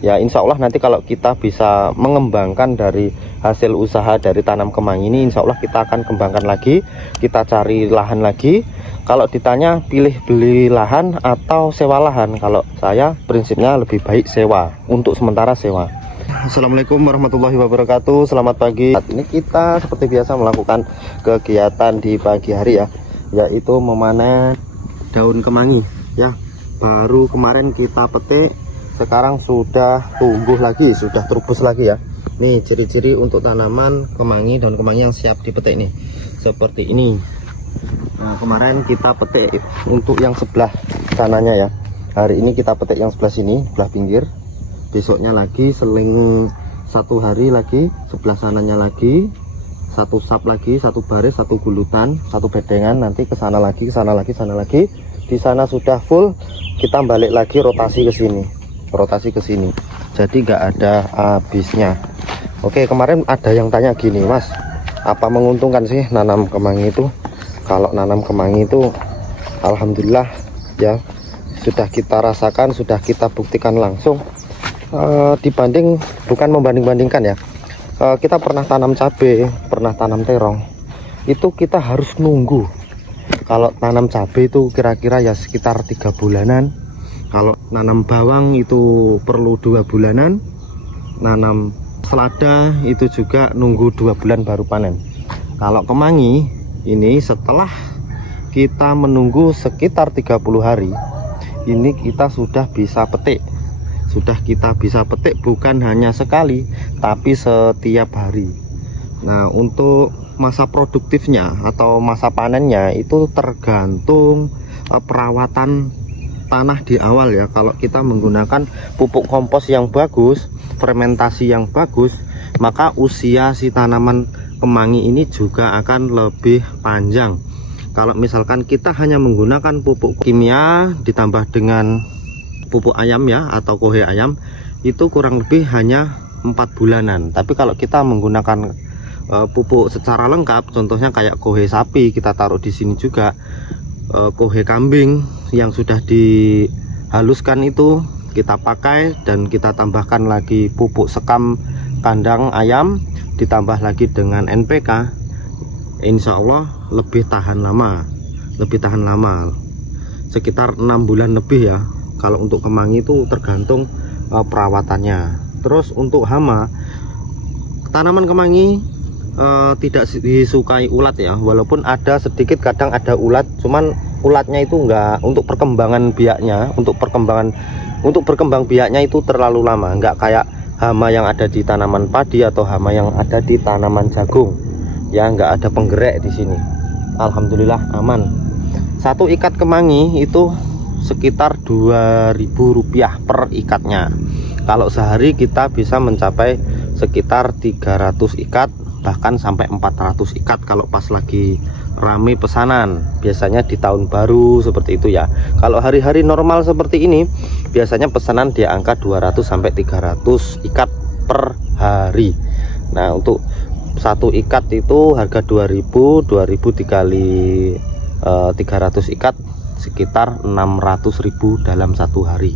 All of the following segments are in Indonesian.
Ya insya Allah nanti kalau kita bisa mengembangkan dari hasil usaha dari tanam kemangi ini, insya Allah kita akan kembangkan lagi, kita cari lahan lagi. Kalau ditanya pilih beli lahan atau sewa lahan, kalau saya prinsipnya lebih baik sewa, untuk sementara sewa. Assalamualaikum warahmatullahi wabarakatuh. Selamat pagi. Saat ini kita seperti biasa melakukan kegiatan di pagi hari ya, yaitu memanen daun kemangi ya. Baru kemarin kita petik, sekarang sudah tumbuh lagi, sudah terubus lagi ya. Nih ciri-ciri untuk tanaman kemangi, daun kemangi yang siap dipetik nih seperti ini. Nah, kemarin kita petik untuk yang sebelah kanannya ya. Hari ini kita petik yang sebelah sini, sebelah pinggir. Besoknya lagi seling satu hari lagi, sebelah sananya lagi, satu sap lagi, satu baris, satu gulutan, satu bedengan. Nanti ke sana lagi, ke sana lagi, sana lagi. Di sana sudah full, kita balik lagi rotasi ke sini. Rotasi ke sini, jadi nggak ada habisnya. Oke, kemarin ada yang tanya gini, Mas, apa menguntungkan sih nanam kemangi itu? Kalau nanam kemangi itu alhamdulillah ya, sudah kita rasakan, sudah kita buktikan langsung. Dibanding, bukan membanding-bandingkan ya, kita pernah tanam cabai, pernah tanam terong, itu kita harus nunggu. Kalau tanam cabai itu kira-kira ya sekitar 3 bulanan. Kalau nanam bawang itu perlu 2 bulanan, nanam selada itu juga nunggu 2 bulan baru panen. Kalau kemangi ini setelah kita menunggu sekitar 30 hari, ini kita sudah bisa petik. Sudah kita bisa petik bukan hanya sekali, tapi setiap hari. Nah, untuk masa produktifnya atau masa panennya itu tergantung perawatan tanah di awal ya. Kalau kita menggunakan pupuk kompos yang bagus, fermentasi yang bagus, maka usia si tanaman kemangi ini juga akan lebih panjang. Kalau misalkan kita hanya menggunakan pupuk kimia ditambah dengan pupuk ayam ya, atau kohe ayam, itu kurang lebih hanya 4 bulanan. Tapi kalau kita menggunakan pupuk secara lengkap, contohnya kayak kohe sapi kita taruh di sini juga, kohe kambing yang sudah dihaluskan itu kita pakai, dan kita tambahkan lagi pupuk sekam kandang ayam, ditambah lagi dengan NPK, insya Allah lebih tahan lama, sekitar 6 bulan lebih ya. Kalau untuk kemangi itu tergantung perawatannya. Terus untuk hama, tanaman kemangi tidak disukai ulat ya, walaupun ada sedikit, kadang ada ulat, cuman ulatnya itu enggak, untuk perkembangan biaknya, untuk berkembang biaknya itu terlalu lama, enggak kayak hama yang ada di tanaman padi atau hama yang ada di tanaman jagung ya. Enggak ada penggerak di sini, alhamdulillah aman. Satu ikat kemangi itu sekitar Rp2.000 per ikatnya. Kalau sehari kita bisa mencapai sekitar 300 ikat, bahkan sampai 400 ikat kalau pas lagi rame pesanan, biasanya di tahun baru seperti itu ya. Kalau hari-hari normal seperti ini, biasanya pesanan di angka 200 sampai 300 ikat per hari. Nah, untuk satu ikat itu harga 2000 dikali 300 ikat sekitar 600.000 dalam satu hari.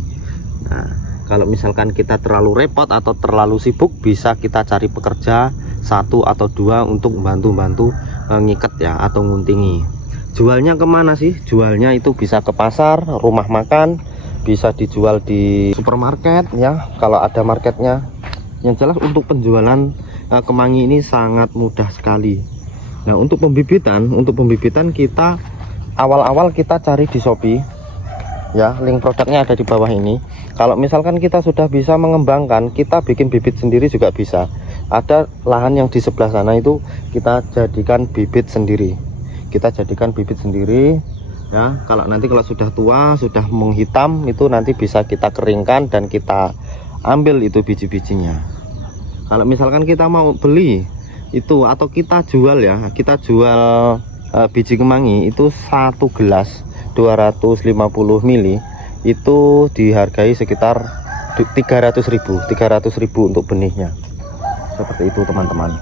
Nah, kalau misalkan kita terlalu repot atau terlalu sibuk, bisa kita cari pekerja 1 atau 2 untuk membantu ngikat ya, atau nguntingi. Jualnya kemana sih? Jualnya itu bisa ke pasar, rumah makan, bisa dijual di supermarket ya, kalau ada marketnya. Yang jelas untuk penjualan kemangi ini sangat mudah sekali. Nah, untuk pembibitan kita awal-awal kita cari di Shopee ya, link produknya ada di bawah ini. Kalau misalkan kita sudah bisa mengembangkan, kita bikin bibit sendiri juga bisa. Ada lahan yang di sebelah sana itu kita jadikan bibit sendiri, ya. Kalau sudah tua, sudah menghitam, itu nanti bisa kita keringkan dan kita ambil itu biji-bijinya. Kalau misalkan kita mau beli itu atau kita jual ya, kita jual biji kemangi itu 1 gelas 250 ml itu dihargai sekitar 300.000 untuk benihnya, seperti itu teman-teman.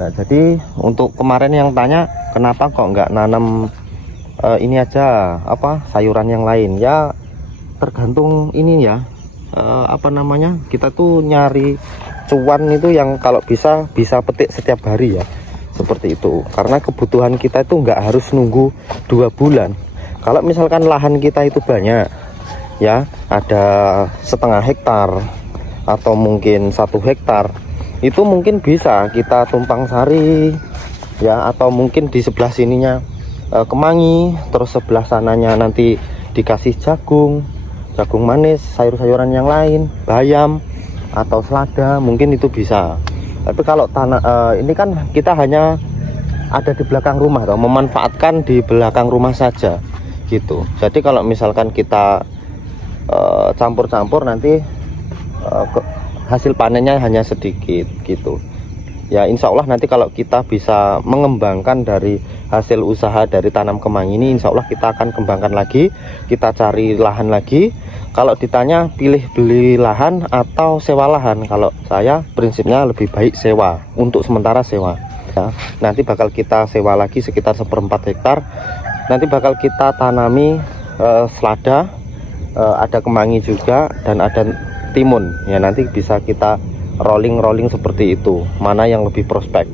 Nah, jadi untuk kemarin yang tanya kenapa kok nggak nanam ini aja, apa sayuran yang lain, ya tergantung ini ya, apa namanya, kita tuh nyari cuan itu yang kalau bisa petik setiap hari ya, seperti itu. Karena kebutuhan kita itu nggak harus nunggu 2 bulan. Kalau misalkan lahan kita itu banyak ya, ada setengah hektar atau mungkin 1 hektar, itu mungkin bisa kita tumpang sari ya, atau mungkin di sebelah sininya kemangi, terus sebelah sananya nanti dikasih jagung manis, sayur-sayuran yang lain, bayam atau selada, mungkin itu bisa. Tapi kalau tanah ini kan kita hanya ada di belakang rumah toh, memanfaatkan di belakang rumah saja gitu. Jadi kalau misalkan kita campur-campur nanti hasil panennya hanya sedikit gitu ya. Insya Allah nanti kalau kita bisa mengembangkan dari hasil usaha dari tanam kemangi ini, insya Allah kita akan kembangkan lagi, kita cari lahan lagi. Kalau ditanya pilih beli lahan atau sewa lahan, kalau saya prinsipnya lebih baik sewa, untuk sementara sewa ya. Nanti bakal kita sewa lagi sekitar 1/4 hektar, nanti bakal kita tanami selada, ada kemangi juga, dan ada timun ya. Nanti bisa kita rolling seperti itu, mana yang lebih prospek.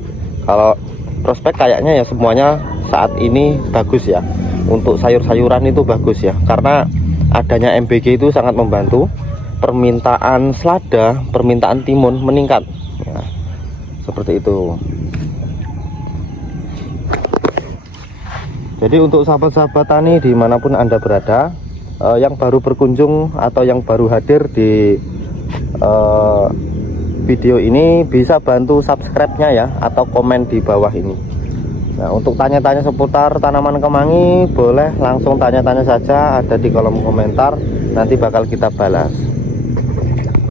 Kalau prospek kayaknya ya semuanya saat ini bagus ya, untuk sayur-sayuran itu bagus ya, karena adanya MBG itu sangat membantu permintaan selada, permintaan timun meningkat ya, seperti itu. Jadi untuk sahabat-sahabat tani dimanapun Anda berada, yang baru berkunjung atau yang baru hadir di video ini, bisa bantu subscribe-nya ya, atau komen di bawah ini. Nah, untuk tanya-tanya seputar tanaman kemangi, boleh langsung tanya-tanya saja, ada di kolom komentar, nanti bakal kita balas.